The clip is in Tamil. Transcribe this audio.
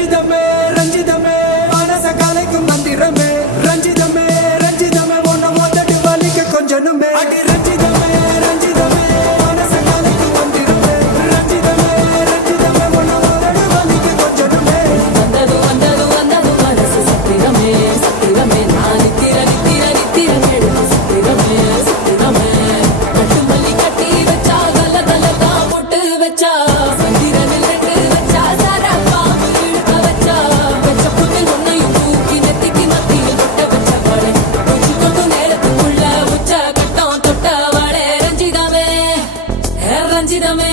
ரஞ்சிதமே ரஞ்சிதமே மனச கலைக்கும் மந்திரமே ரஞ்சிதமே ரஞ்சிதமே ஒன்ன மொத்தட்டு வலிக்க கொஞ்சனுமே அடி ரஞ்சிதமே ரஞ்சிதமே மனச கலைக்கும் மந்திரமே ரஞ்சிதமே ரஞ்சிதமே ஒன்ன மொத்தட்டு வலிக்க கொஞ்சனுமே வந்தது வந்தது வந்தது மனசு சத்திரமே சத்திரமே நான் நித்திர நித்திர நித்திர கேடு சத்திரமே சத்திரமே கட்டு மல்லி கட்டி வச்சா கல கல தான் முட்டு வச்சா சந்திரனில் ரெண்டு வச்சா சாரா பாம்பு இழுக்க வச்சா வச்ச புட்டு ஒன்னையும் தூக்கி நெத்திக்கு மத்தியில் தொட்ட வச்ச வாழை பூச்சி கொண்டு நேரத்துக்குள்ள உச்ச கட்டம் தொட்ட வாழை ரஞ்சிதமே ரஞ்சிதமே